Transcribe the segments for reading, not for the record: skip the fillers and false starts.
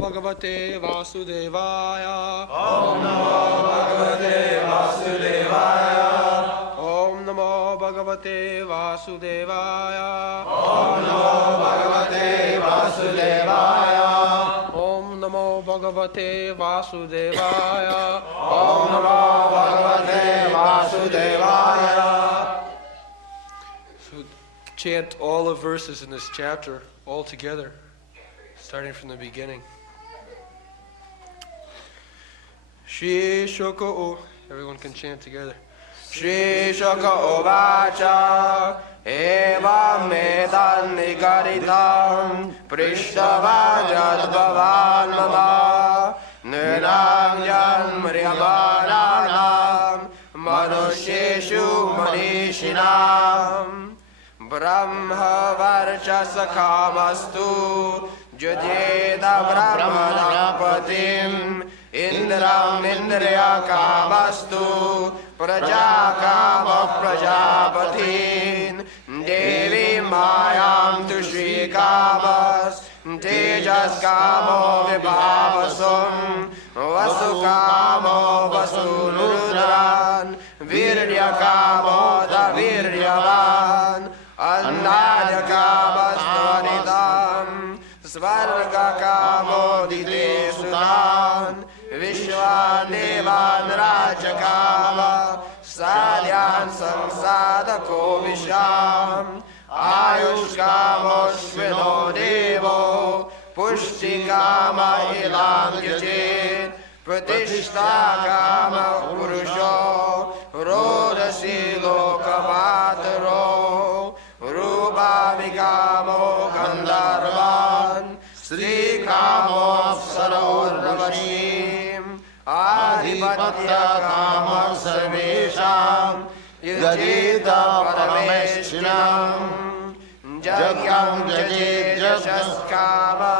भगवते वासुदेवाय। ओम नमो भगवते वासुदेवाय। ओम नमो भगवते वासुदेवाय। ओम नमो भगवते वासुदेवाय। ओम नमो भगवते वासुदेवाय। ओम नमो भगवते वासुदेवाय. So chant all the verses in this chapter all together, starting from the beginning. Shri Shuka, everyone can chant together. Shri Shuka Uvacha Eva Medan Nigaritam Prishtavajad Bhavan Mama Nirang Mriyamananam Manusheshu Manishinam Brahma Varchasa Kamastu Judeta Brahmanapatim Indram Indriya Kamastu Praja Kama Prajapatin Devi Mayam Tu Shri Kamas Tejas Kamo Vibhavasum Vasu Kamo Vasunudran Virya Kamo Da Viryavan Annaya Kama Svanitam Svarga Kamo Dide Sudan Vishwan Devan Rajakama Sadhyan Samsadako Visham Ayush Kamo Shvino Devo Pushti Kama Ilam Yajit Pratishta Kama Purusho Rodasi Lokavataro Rupa Vikamo Gandharvan Sri Kamo Sarorvashim Adhipatya Kama Sarvesham Yajita Parameshinam Jagyam Jajit Jasas Kama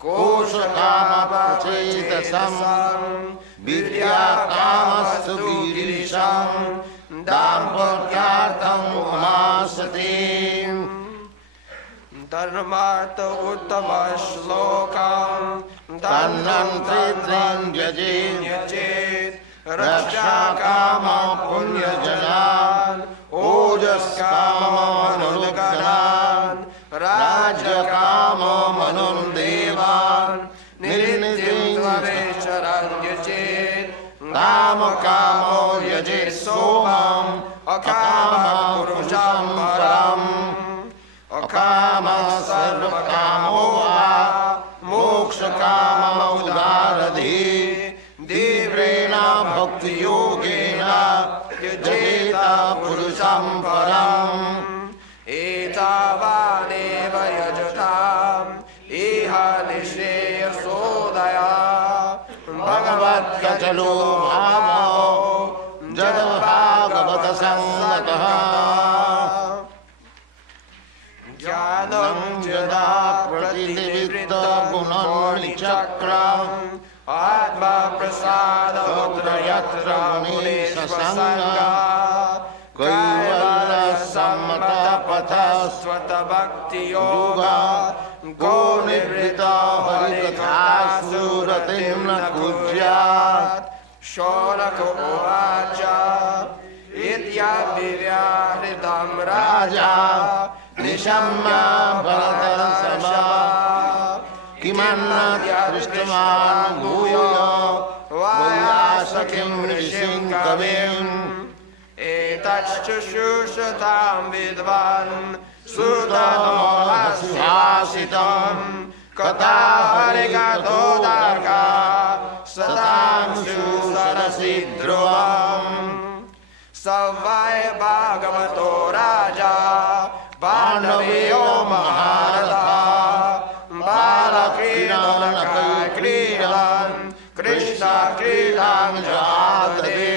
Kosha Kama Prachetasam Vidya Kama Subirisham Dampatyatam Umasatim Dharmartha Uttama Shlokam Dannam Tridram Yajit Raksha Kama Punya Janan Ojas Kama Manulganan Raja Kama Manul Devan Nirnitim Tvavesharan Yajit Kama Kamo Yajit Somam Akama Purusham Param Akama Sarva Kamo Moksha Kama Udaradhi Devrena Bhakti Yogena Yajeta Purusham Param Etavaneva Yajatam Iha Nisheya Sodaya Bhagavat Kachalu Bhamo Jada Bhagavata Sangataha Jnanam Jada Pratinivitta Gunani Chakram Atma Prasada Utra Yatra Munisha Sangha Kaivala Sammata Patha Swata Bhakti Yoga Go Nibrita Harikatha Suratim Nakujyat Shonaka Uvacha Idya Vivyahritam Raja Nishamya Bharatar Sama Kimanna Trishtaman Bhuyo Vayasakim Rishim Kavim Etachchashushatam Vidvan Sudano Hasitam Kata Harigato Darka Satam Shusarasidruvam Savaya Bhagavato Raja Pandaveyo Maharata Balakridan Kridan Krishna Kridan Jadade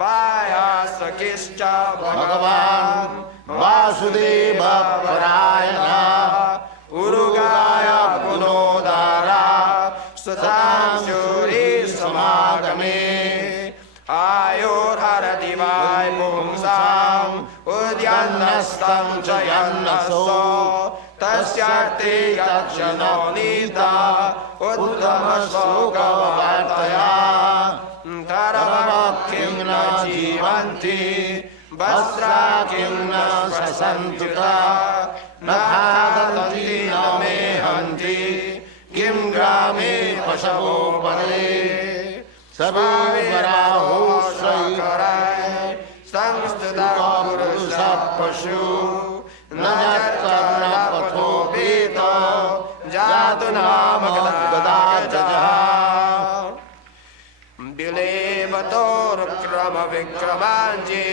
Vyasakischa Bhagavan Vasudeva Parayana Urugaya Gunodara Satam Shuri Samagame Ayur Harati Vai Pumsam Udyanastam Jayannaso तस्यार्थे यक्षनो Nita उत्तम श्लोकवार्तया धर्मकिं न जीवन्ति वस्त्रा किं न ससन्तुता न खादन्ति न मेहन्ति किं ग्रामे पशवो पदे सविवराहो श्रयकराय संस्थिता पुरुषः पशु न जत्कर्णपथोपेत जातु नाम गदाजः विलेवतोरुक्रमविक्रमाञ्जे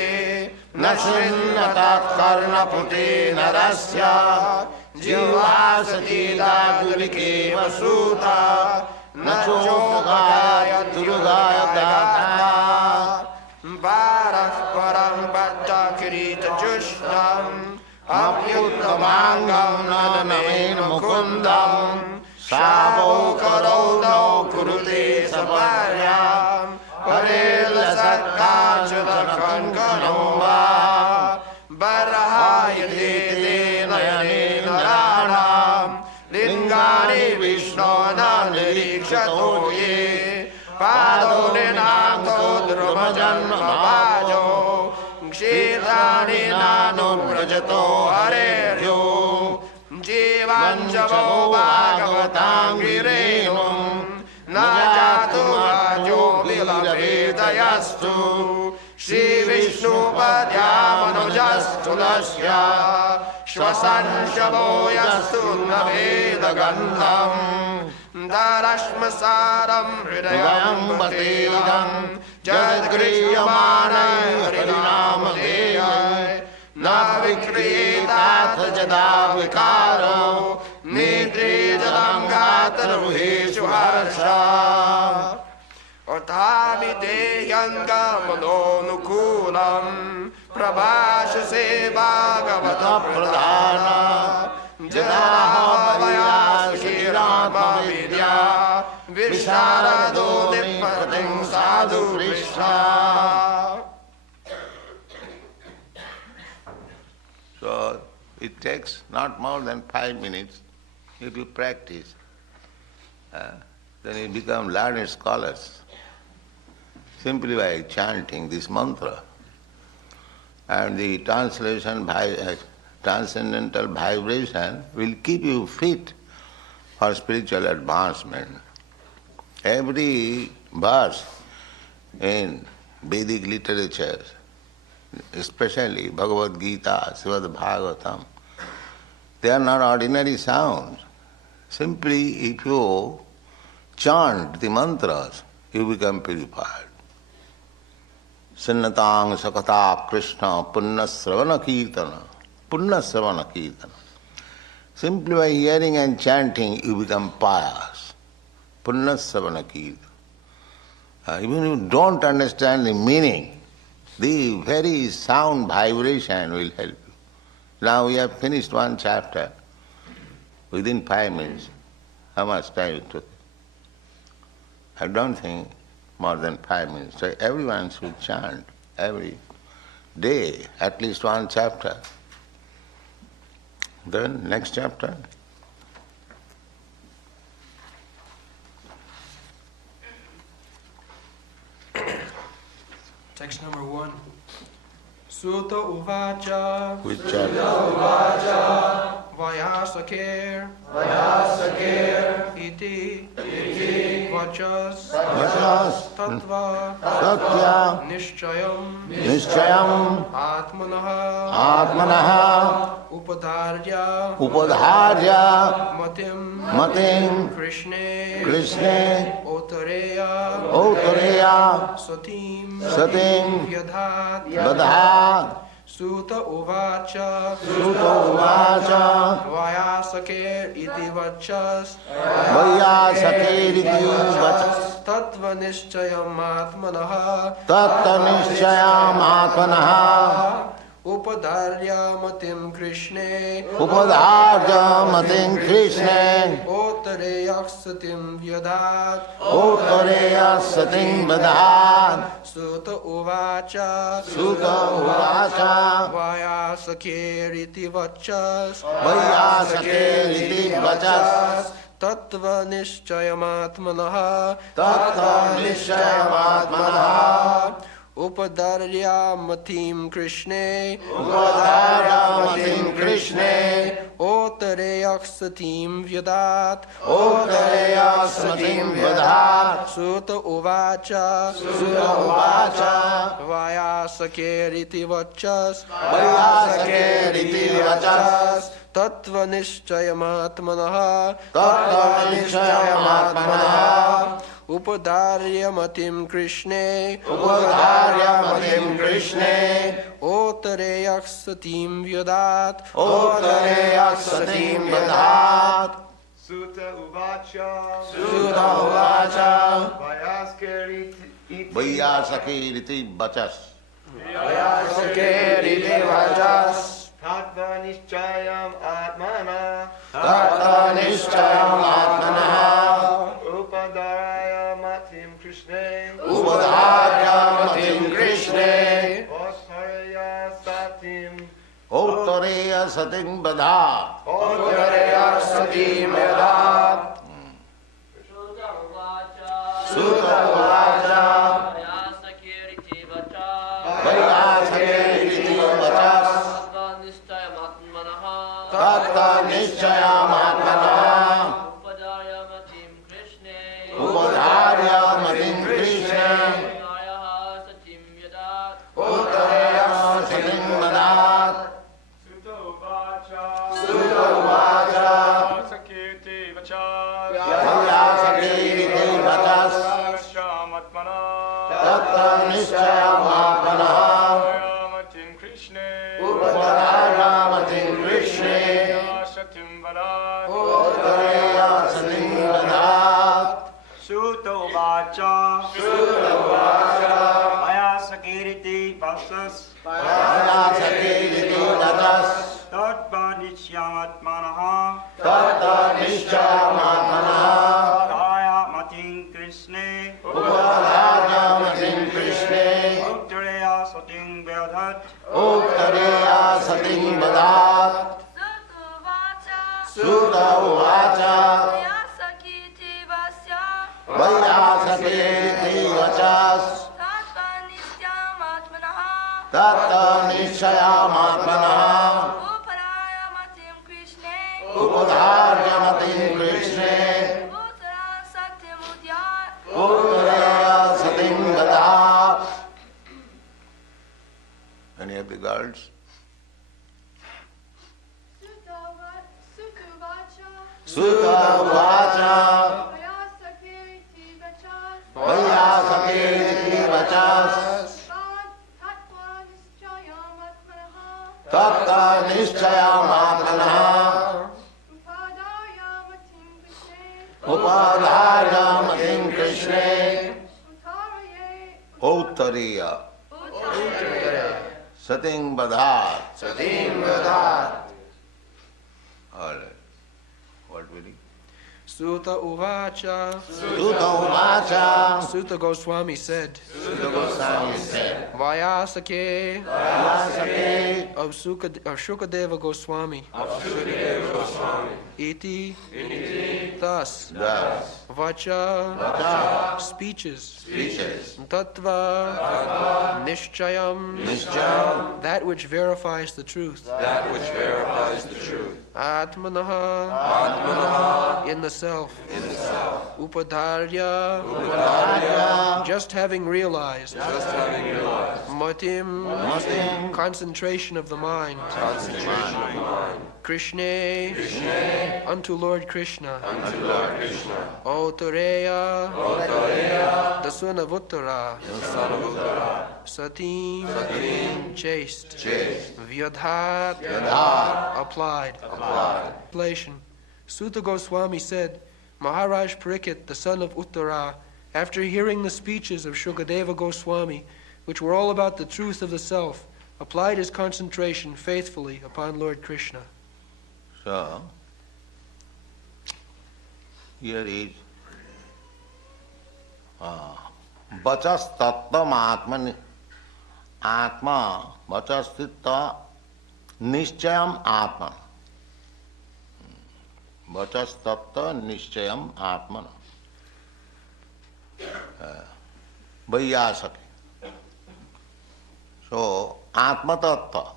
न शृण्वतात् कर्णपुटे नरस्य जिह्वा सतीदागुलिकेव सूता न चोगाय दुर्गाय दाता बारः परं बद्धकिरीटजुष्टम् अप्युत्तमाङ्गं नदनेन मुकुन्दम् श्रावो करौ नौ कुरुते सपर्याम् हरेर्लसत्काञ्चुतकङ्कणो वा बर्हायते ते नयने नराणाम् लिङ्गानि विष्णो न निरीक्षतो ये पादो निनाथो ध्रुवजन्मवाजो क्षेत्राणि नानुव्रजतो हरेर्यो जीवाञ्चवो भागवतां गिरेणुं न जातु वाजो विलपेतयस्तु श्रीविष्णुपद्यामनुजस्तु नश्य श्वसन् शवो यस्तु न वेदगन्धम् दरश्मसारं हृदयं वतेदं जद्गृह्यमाणै हरिनामधेयाय न विक्रियेताथ जदा विकारो नेत्रे जलं गातरुहेषु हर्षा अथापि देह्यङ्गमनोनुकूलं प्रभाषसे भागवतः प्रधान जनाहवयासुखीरात्मविद्या विशारदो निपतिं साधु Krishna. So it takes not more than 5 minutes if you practice. Then you become learned scholars simply by chanting this mantra. And the transcendental vibration will keep you fit for spiritual advancement. Every verse in Vedic literature, especially Bhagavad Gita, Srimad Bhagavatam, they are not ordinary sounds. Simply if you chant the mantras, you become purified. Sinnatang sakata Krishna punnasravana kirtana. Punnasravana kirtana. Simply by hearing and chanting, you become pious. Punnasravana kirtana. Even if you don't understand the meaning, the very sound vibration will help you. Now we have finished one chapter within 5 minutes. How much time it took? I don't think more than 5 minutes. So everyone should chant every day, at least one chapter. Then next chapter. Text number 1. Sutta Uvacha. Which chapter? Vyasakir. Iti. Vachas. Tattva. Satya. Nishchayam. Atmanaha. Upadharya. Matim. Krishne. Otareya. Satim. Yadhat. Sutta Uvacha. Vyasakir iti vachas. Tattva nishchayam atmanaha. Upadarya Krishne Upadharjamatim Krishne Otareyasatim Vyadat Uttareya Satim Vadhat Suta Uvacha Sutta Uvacha Vayasakiriti Vachas Vayasakiriti Vachas Tattva Nishchayamatmanaha Tattva Nishchayamatmanaha Upadarya Krishne Upadharjamatim Krishne Otareyasatim Vyadat Uttareya Satim Vadhat Suta Uvacha Sutta Uvacha Vayasakiriti Vachas Vayasakiriti Vachas Tattva Nishchayamatmanaha Tattva Nishchayamatmanaha Upadarya Krishne Upadharjamatim Krishne Otareyasatim Vyadat Uttareya Satim Vadhat Sutta Uvacha Sutta Uvacha Vayasakiriti Vayasakiriti Vachas Vayasakiriti Vachas Tattva Nishchayam Atmana Tattva Nishchayamatmanaha Upadarayamatim Krishne Upadharjamatim Krishne Ottareya Satim Uttareya Satim Vadhat Ottareya Satim Vedhat Sutta Uvacha Vayasakiriti Vachas Tattva Nishchayamatmanaha Upadharjamatim Krishne Uttareya Satim Vadhat Sutta Uvacha Sutta Uvacha Vayasakiriti Vachas Vayasakiriti Vachas Nishchayamatmana Tattva Nishchayamatmanaha Ayamatim Krishne Upadharjamatim Krishne Satim Vadhat Uttareya Satim Vadhat Sutta Uvacha Vayasakiriti Vachas Vayasakiriti Vachas Tattva Nishchayamatmanaha Tattva Nishchayamatmanaha Ayamatim Krishne Upadharjamatim Krishne Uttareya Satim Vedhat Uttareya Satim Vadhat Sutta Uvacha Vayasakiriti Vachas Tattva Nishchayamatmanaha Upadharjamatim Krishne Uttareya Satim Vadhat. Any of the girls? Sutta Uvacha Vayasakiriti Vachas Tattva Nishchayamatmanaha Upadharjamatim Krishne Uttareya Satim Vadhat Satim Vedhat All right. What will he? Sutta Uvacha Sutta Uvacha Sutta Goswami said Sutta Goswami said Vayasake Vayasake of Shukadeva Goswami Iti thus thus Vacha Vacha speeches speeches Tattva Nishchayam Nishchayam that which verifies the truth Atmanaha in the self Upadharya just having realized Matim concentration of the mind Krishna unto Lord Krishna Otareya the son of Uttara Satim chaste Vyadhat applied Translation. Sutta Goswami said, Maharaj Parikshit, the son of Uttara, after hearing the speeches of Shukadeva Goswami, which were all about the truth of the self, applied his concentration faithfully upon Lord Krishna. So, here is vachas tattvam atman atma vachas titta nischayam atman. Vachas tatta nischayam atman. Vaiyasaki. So, atma tattva,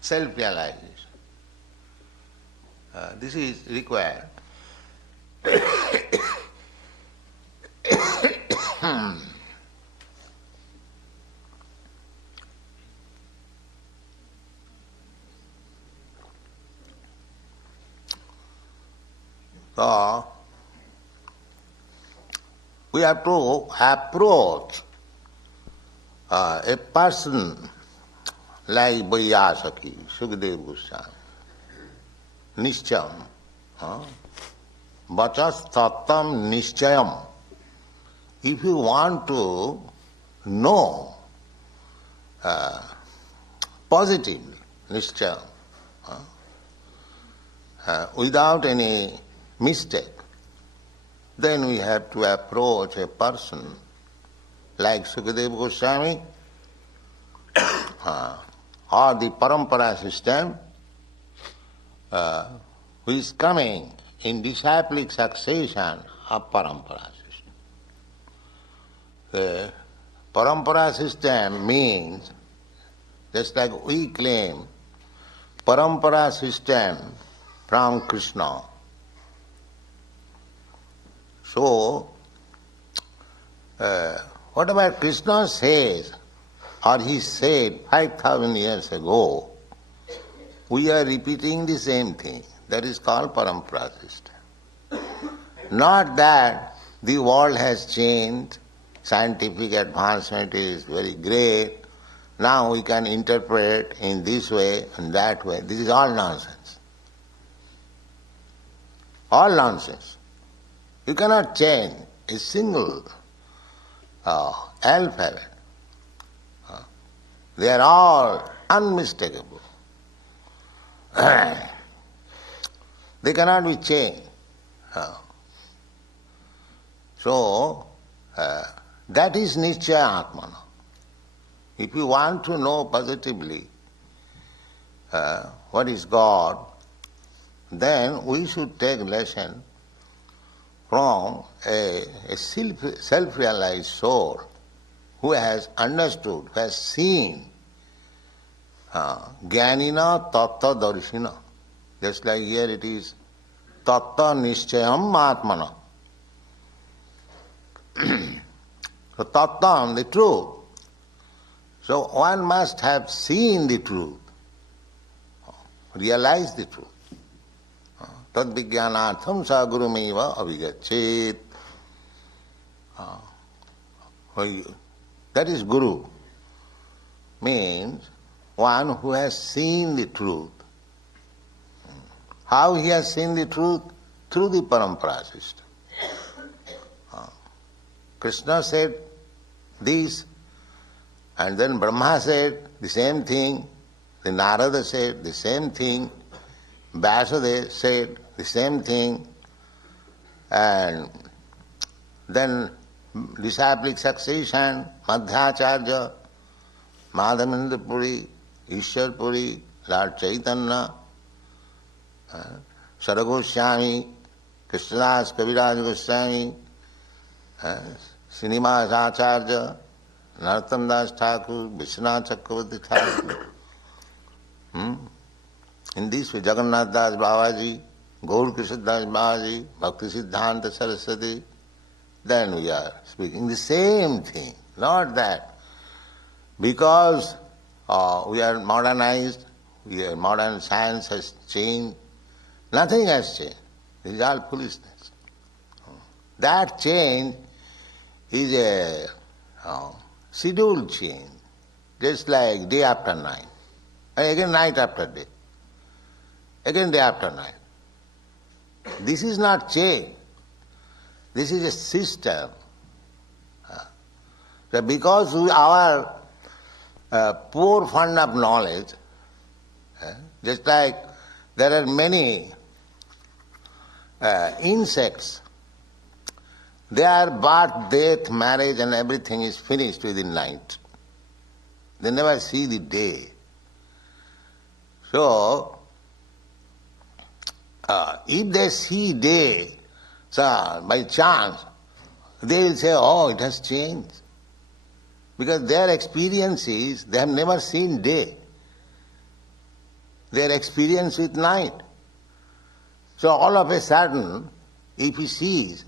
self-realization. This is required. So, we have to approach a person like Vaiyasaki, Sukadeva Goswami, Nischayam, vachas tattam nischayam. If you want to know positively, nischayam, without any mistake, then we have to approach a person like Sukadeva Goswami or the parampara system who is coming in disciplic succession of parampara system. The parampara system means, just like we claim, parampara system from Krishna. So, whatever Krishna says, or he said 5,000 years ago, we are repeating the same thing. That is called parampara system. Not that the world has changed, scientific advancement is very great, now we can interpret in this way and that way. This is all nonsense. All nonsense. You cannot change a single alphabet. They are all unmistakable. They cannot be changed. So, that is Nischaya Atmana. If you want to know positively what is God, then we should take lesson from a self-realized soul who has understood, who has seen Jnanina Tattva Darshina. Just like here it is Tattva Nischayam Atmana. So Tattva, the truth. So one must have seen the truth, realized the truth. Tad vijnanatham sa gurumeva avigachet. That is Guru. Means one who has seen the truth. How he has seen the truth? Through the parampara system. Krishna said this, and then Brahma said the same thing, the Narada said the same thing, Vyasadeva said the same thing, and then disciplic succession, Madhyacharya, Madhavendra Puri, Ishwar Puri, Lord Chaitanya, Saragoswami, Krishnadas Kaviraj Goswami, Srinivas Acharya, Narottam Das Thakur, Vishwanath Chakravarti Thakur. In this way, Jagannath Das Babaji, Gaur Krishna Das Babaji, Bhakti Siddhanta Saraswati, then we are speaking the same thing, not that. Because we are modernized, modern science has changed, nothing has changed. This is all foolishness. That change is a scheduled change, just like day after night, and again night after day, again day after night. This is not change. This is a system. So because our poor fund of knowledge, just like there are many insects, their birth, death, marriage and everything is finished within night. They never see the day. So, if they see day, so by chance, they will say, oh, it has changed. Because their experience is, they have never seen day. Their experience with night. So all of a sudden, if he sees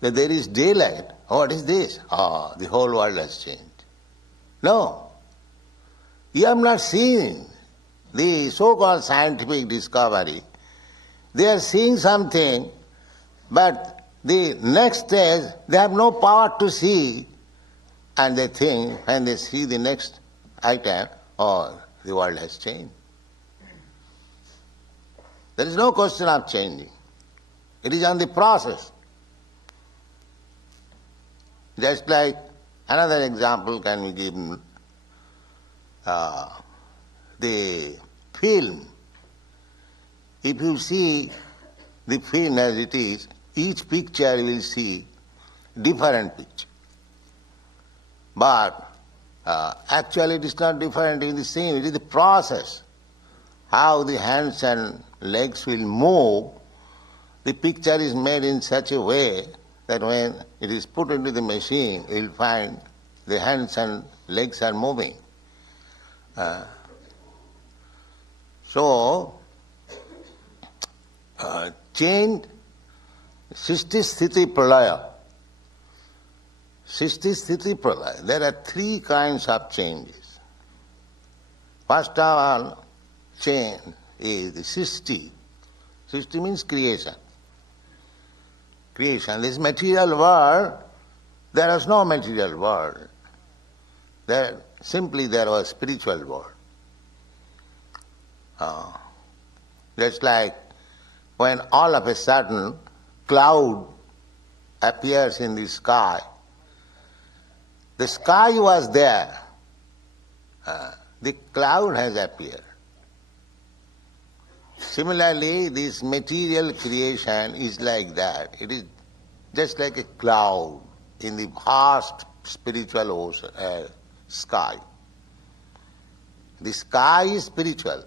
that there is daylight, oh, what is this? Oh, the whole world has changed. No. You have not seen the so-called scientific discovery. They are seeing something, but the next stage, they have no power to see, and they think, when they see the next item, oh, the world has changed. There is no question of changing. It is on the process. Just like another example can be given, the film. If you see the film as it is, each picture you will see different picture. But actually it is not different, it is the same, it is the process. How the hands and legs will move, the picture is made in such a way that when it is put into the machine, you will find the hands and legs are moving. Change, Sisti Sthiti Pralaya. Sisti Sthiti Pralaya. There are three kinds of changes. First of all, change is the Sisti. Sisti means creation. Creation. This material world, there was no material world. There was spiritual world. Just like when all of a sudden cloud appears in the sky. The sky was there. The cloud has appeared. Similarly, this material creation is like that. It is just like a cloud in the vast spiritual ocean, sky. The sky is spiritual.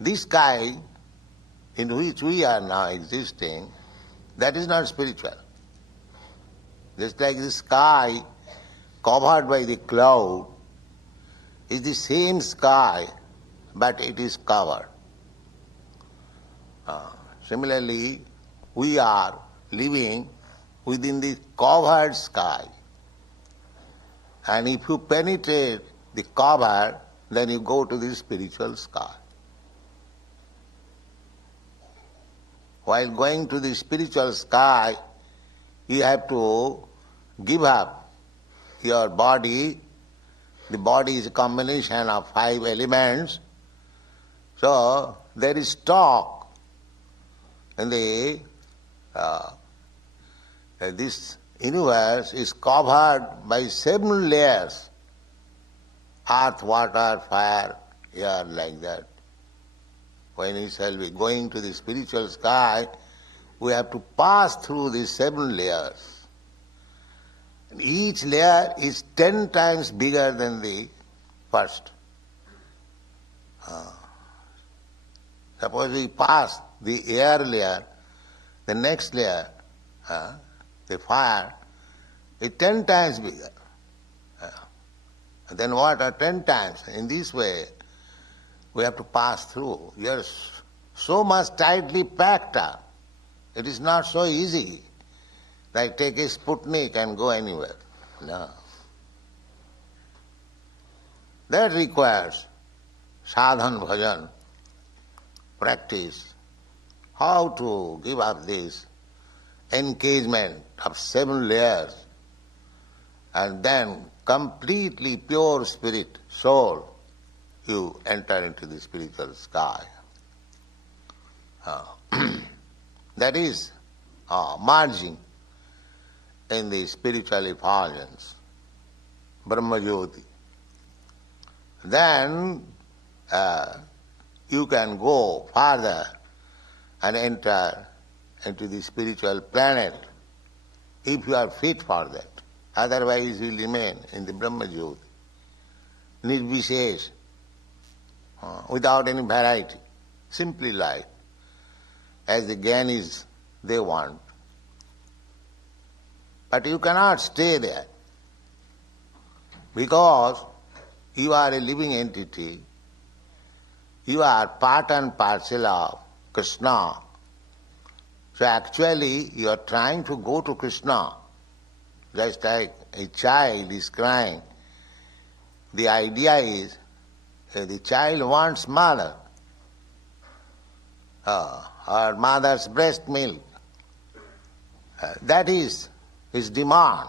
This sky in which we are now existing, that is not spiritual. Just like the sky covered by the cloud is the same sky, but it is covered. Similarly, we are living within the covered sky. And if you penetrate the cover, then you go to the spiritual sky. While going to the spiritual sky, you have to give up your body. The body is a combination of 5 elements. So there is talk in the this universe is covered by 7 layers: earth, water, fire, air, like that. When we shall be going to the spiritual sky, we have to pass through these 7 layers. And each layer is 10 times bigger than the first. Suppose we pass the air layer, the next layer, the fire, is 10 times bigger. Then water 10 times. In this way, we have to pass through. We are so much tightly packed up. It is not so easy. Like take a Sputnik and go anywhere. No. That requires sadhan bhajan, practice, how to give up this encasement of 7 layers and then completely pure spirit, soul, you enter into the spiritual sky. That is merging in the spiritual effulgence. Brahma Jyoti. Then you can go farther and enter into the spiritual planet if you are fit for that. Otherwise you will remain in the Brahma Jyoti, nirvishesh, without any variety, simply life, as the Gyanis they want. But you cannot stay there, because you are a living entity, you are part and parcel of Krishna. So actually you are trying to go to Krishna, just like a child is crying. The idea is the child wants mother, or mother's breast milk. That is his demand.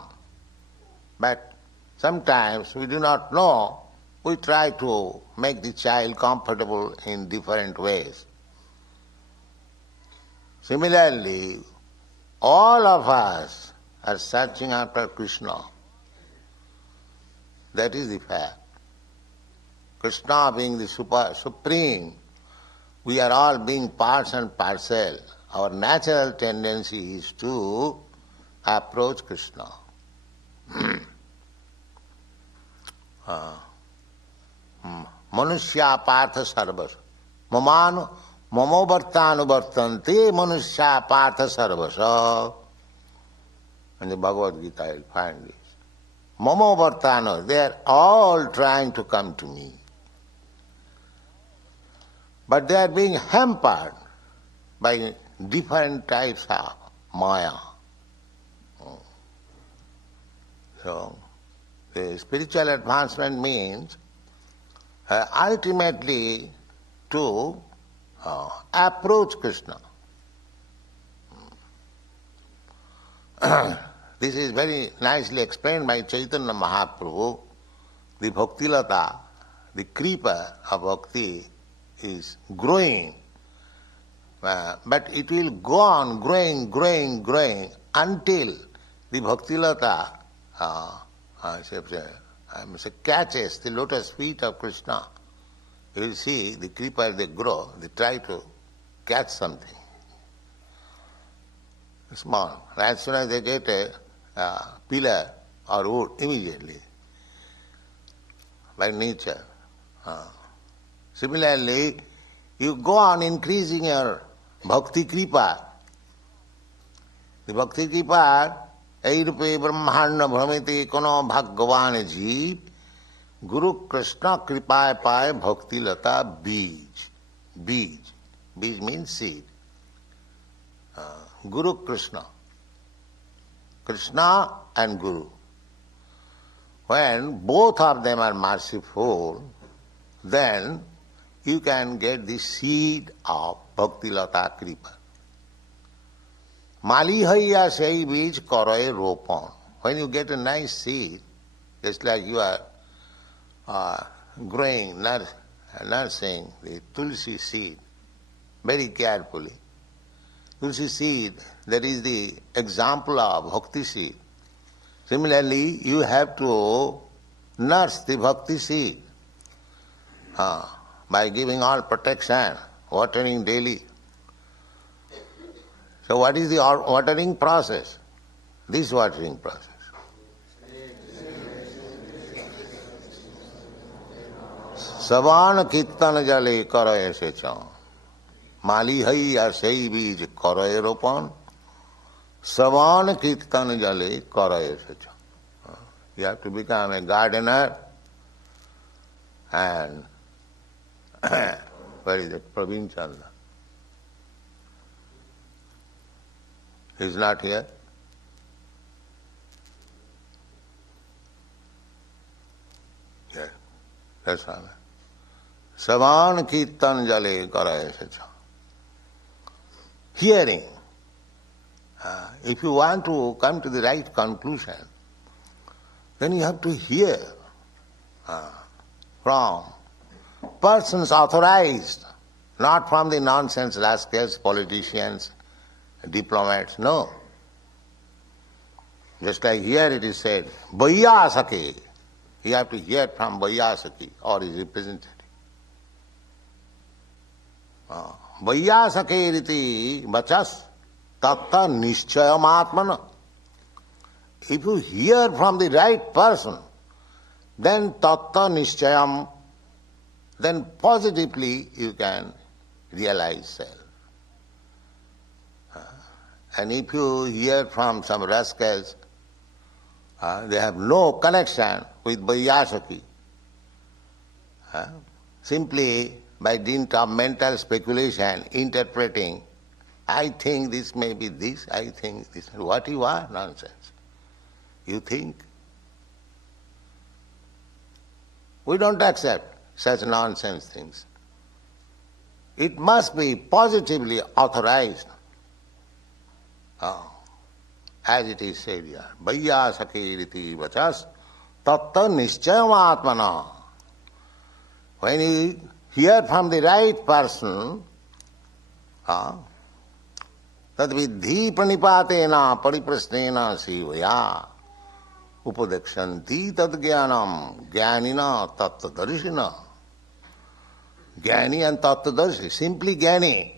But sometimes we do not know, we try to make the child comfortable in different ways. Similarly, all of us are searching after Krishna. That is the fact. Krishna being the supreme, we are all being parts and parcel. Our natural tendency is to approach Krishna. Manushya partha sarvas. Mamo vartanu vartante manushya partha sarvasa. In the Bhagavad Gita you will find this. Mamo vartanu, they are all trying to come to me. But they are being hampered by different types of maya. So, the spiritual advancement means ultimately to approach Krishna. This is very nicely explained by Chaitanya Mahaprabhu. The Bhaktilata, the creeper of bhakti, is growing, but it will go on growing until the Bhaktilata catches the lotus feet of Krishna. You will see the creeper, they grow, they try to catch something small. As soon as they get a pillar or wood, immediately, by nature. Similarly, you go on increasing your bhakti kripa. The bhakti kripa, Eirupe Brahmana Brahmiti Kono Bhagavan Jeev, Guru Krishna Kripaye Paye Bhakti Lata Bij. Bij means seed. Guru Krishna. Krishna and Guru. When both of them are merciful, then you can get the seed of Bhakti Lata Kripa. Mali haiya sei bij karoe ropan. When you get a nice seed, just like you are growing, nursing the tulsi seed very carefully. Tulsi seed, that is the example of bhakti seed. Similarly, you have to nurse the bhakti seed by giving all protection, watering daily. So what is the watering process? This watering process. Savan kirtan jale karaye sechan. Mali haiya sei bij karaye ropan. Savan kirtan jale karaye sechan. You have to become a gardener and where is it? Praveen Chandra. He is not here. Yes, that's all. Savan kirtan jale karaye sechan. Hearing. If you want to come to the right conclusion, then you have to hear from persons authorized, not from the nonsense rascals, politicians, diplomats, no. Just like here it is said, Vaiyasake, You have to hear from Vaiyasaki or his representative. Vaiyasake riti vachas tatta nischayam atmana. If you hear from the right person, then tatta nischayam, then positively you can realize self. And if you hear from some rascals, they have no connection with Vaiyasaki. Simply by dint of mental speculation, interpreting, I think this may be this, I think this. What you are? Nonsense. You think? We don't accept such nonsense things. It must be positively authorized. As it is said here, Vaiyasake riti vachas tatta nischayam atmana. When you hear from the right person, tad vidhi pranipatena pariprasnena sivaya upadekshanti tad jnanam jnanina tattadarshina. Jnani and tattadarshi, simply jnani,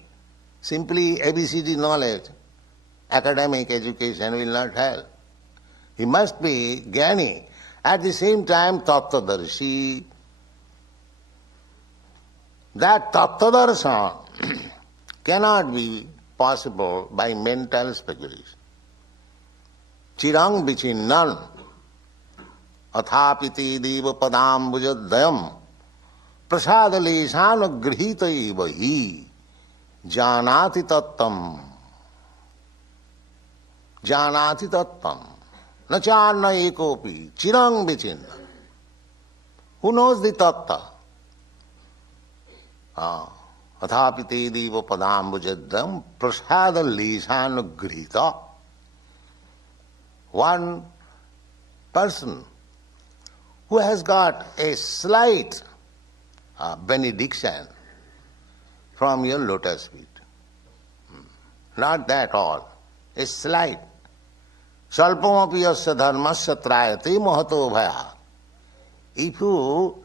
simply ABCD knowledge, academic education will not help. He must be jnani, at the same time tattadarshi. That tattadarshan cannot be possible by mental speculation. Chirang vichinnan athapiti deva padam bujadayam prasadaleshan grihita ivahi janati tattam. Janati tattam. Nachanna ekopi chirang vichinnan. Who knows the tatta? Athapite deva padambujadam prasada lisan grita. One person who has got a slight benediction from your lotus feet. Not that all, a slight. Salpamapi yasya dharmasya trayate mahato bhaya. If you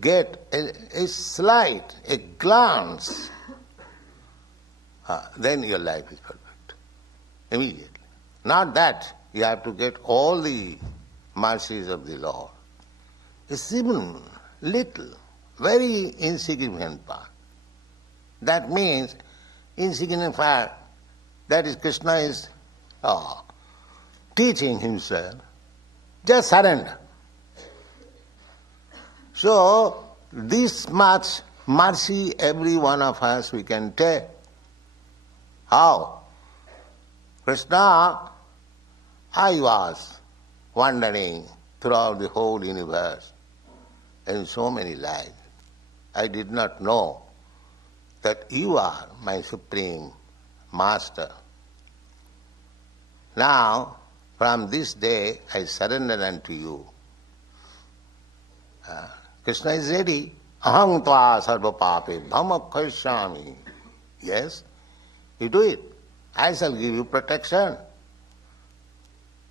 get a slight, a glance, then your life is perfect. Immediately. Not that you have to get all the mercies of the Lord. It's even little, very insignificant part. That means insignificant part, that is Krishna is teaching himself. Just surrender. So, this much mercy every one of us we can take. How? Krishna, I was wandering throughout the whole universe in so many lives. I did not know that you are my supreme master. Now, from this day, I surrender unto you. Krishna is ready. Aham tva sarva pape bhamakhaishyami. Yes, you do it. I shall give you protection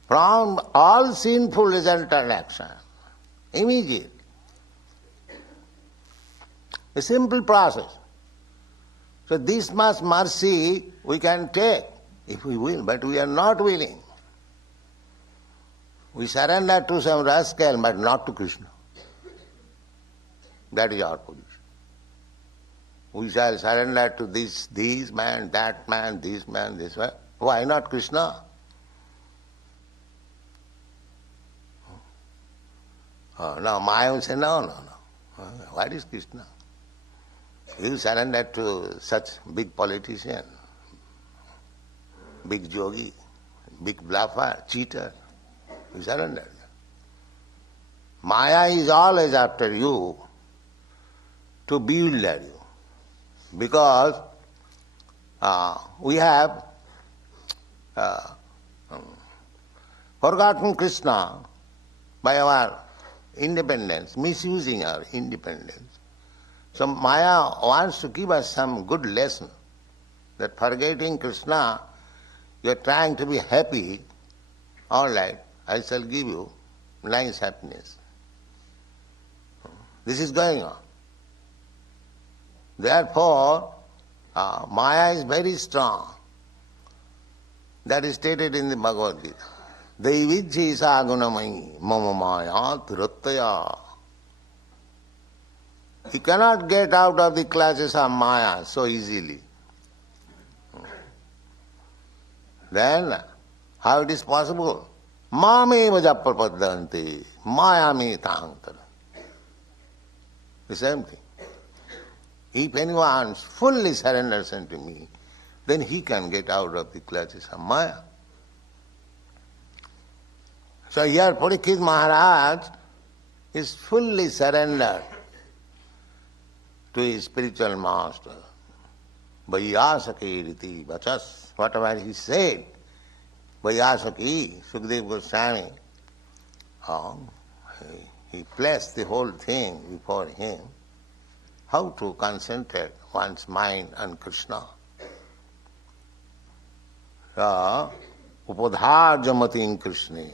from all sinful resultant action. Immediate. A simple process. So this much mercy we can take if we will, but we are not willing. We surrender to some rascal, but not to Krishna. That is our position. We shall surrender to this man, that man, this man, this man. Why not Krishna? Now Maya will say, no. What is Krishna? You surrender to such big politician, big yogi, big bluffer, cheater. You surrender. Maya is always after you to bewilder you. Because we have forgotten Krishna by our independence, misusing our independence. So Maya wants to give us some good lesson that forgetting Krishna, you are trying to be happy. All right, I shall give you nice happiness. This is going on. Therefore, Maya is very strong. That is stated in the Bhagavad Gita. Daivijji sa gunamayi mama maya tiruttaya. You cannot get out of the clutches of Maya so easily. Then, how it is possible? Mame vajaprapadanti, Maya me tangtara. The same thing. If anyone fully surrenders unto me, then he can get out of the clutches of Maya. So here Parikshit Maharaj is fully surrendered to his spiritual master. Vaiyasaki riti vachas, whatever he said, Vaiyasaki, Sukadeva Goswami, he placed the whole thing before him, how to concentrate one's mind on Krishna. Upadharjamati Krishna.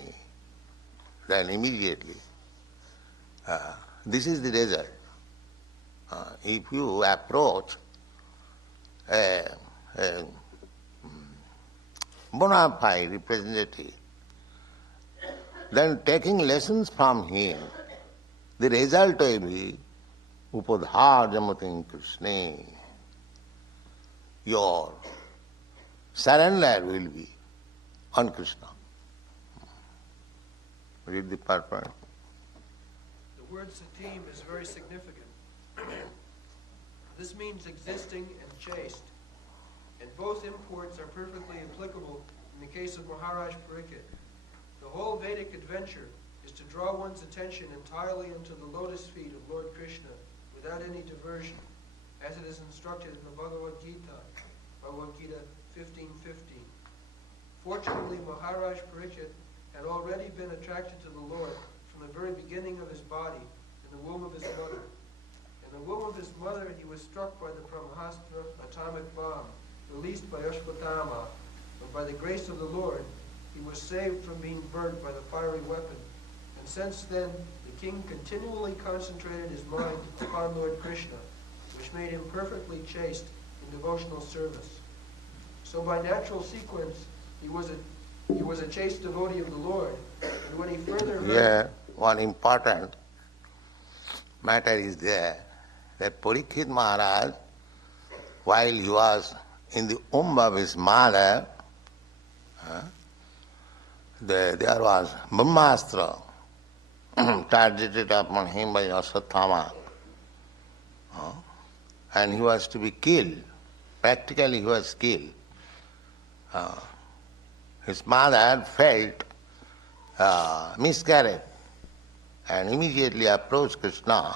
Then immediately, this is the result. If you approach a bona fide representative, then taking lessons from him, the result will be Upadharjamati Krishna. Your surrender will be on Krishna. Read the purport. The word satim is very significant. This means existing and chaste, and both imports are perfectly applicable in the case of Maharaj Parikshit. The whole Vedic adventure is to draw one's attention entirely into the lotus feet of Lord Krishna without any diversion, as it is instructed in the Bhagavad Gita, Bhagavad Gita 15:15. Fortunately, Maharaj Parikshit had already been attracted to the Lord from the very beginning of his body in the womb of his mother. In the womb of his mother, he was struck by the Brahmastra atomic bomb released by Ashwatthama, but by the grace of the Lord, he was saved from being burnt by the fiery weapon. And since then, the king continually concentrated his mind upon Lord Krishna, which made him perfectly chaste in devotional service. So by natural sequence, he was a chaste devotee of the Lord, and when he further heard... Here, one important matter is there, that Parikshit Maharaj, while he was in the womb of his mother, there was Brahmastra targeted upon him by Ashwatthama, and he was to be killed. Practically he was killed. His mother felt miscarried and immediately approached Krishna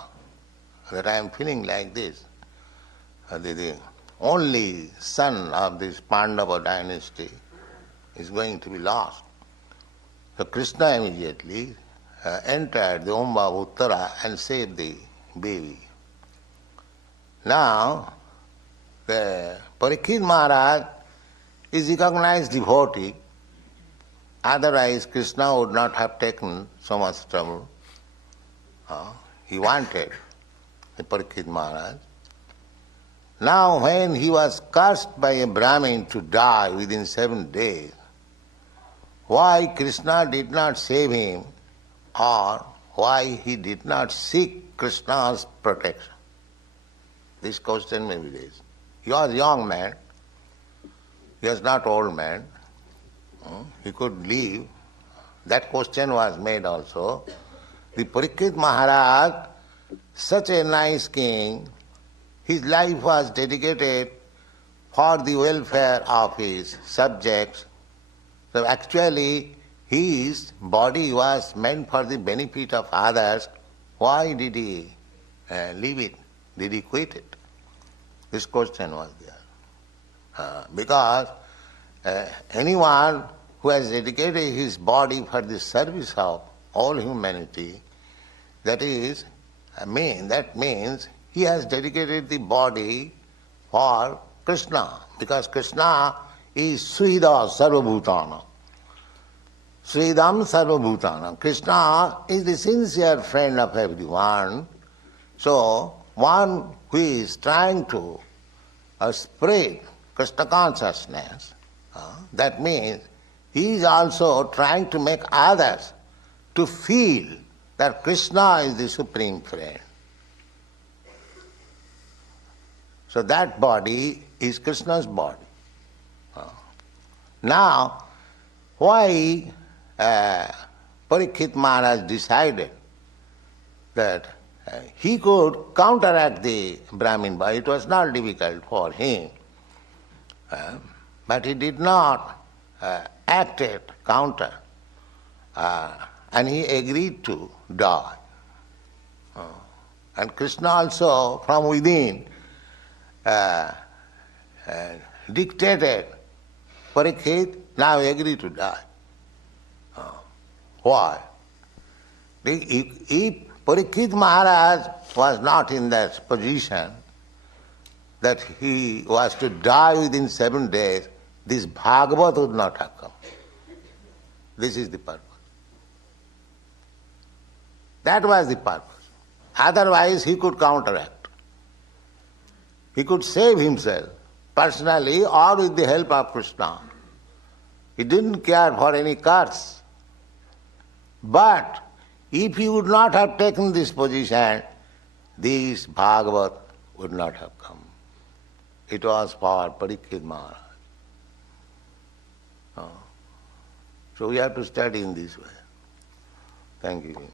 that I am feeling like this. The only son of this Pandava dynasty is going to be lost. So Krishna immediately entered the womb of Uttara and saved the baby. Now, the Parikshit Maharaj is recognized devotee, otherwise Krishna would not have taken so much trouble. He wanted the Parikshit Maharaj. Now when he was cursed by a Brahmin to die within 7 days, why Krishna did not save him, or why he did not seek Krishna's protection? This question may be raised. He was a young man, he was not old man, he could leave. That question was made also. The Parikshit Maharaj, such a nice king, his life was dedicated for the welfare of his subjects. So actually, his body was meant for the benefit of others. Why did he leave it? Did he quit it? This question was there. Because anyone who has dedicated his body for the service of all humanity, that means he has dedicated the body for Krishna, because Krishna is Srida Sarvabhutana. Sridam Sarvabhutana. Krishna is the sincere friend of everyone, So, one who is trying to spread Krishna consciousness, that means he is also trying to make others to feel that Krishna is the supreme friend. So that body is Krishna's body. Now, why Parikshit Maharaj decided that he could counteract the Brahmin body? It was not difficult for him, but he did not act it counter, and he agreed to die. And Krishna also from within dictated, Parikshit, now agree to die. Why? If Parikshit Maharaj was not in that position that he was to die within 7 days, this Bhagavad would not have come. This is the purpose. That was the purpose. Otherwise he could counteract. He could save himself personally or with the help of Krishna. He didn't care for any curse. But if he would not have taken this position, this Bhagavad would not have come. It was for Parikshit Maharaj. So we have to study in this way. Thank you.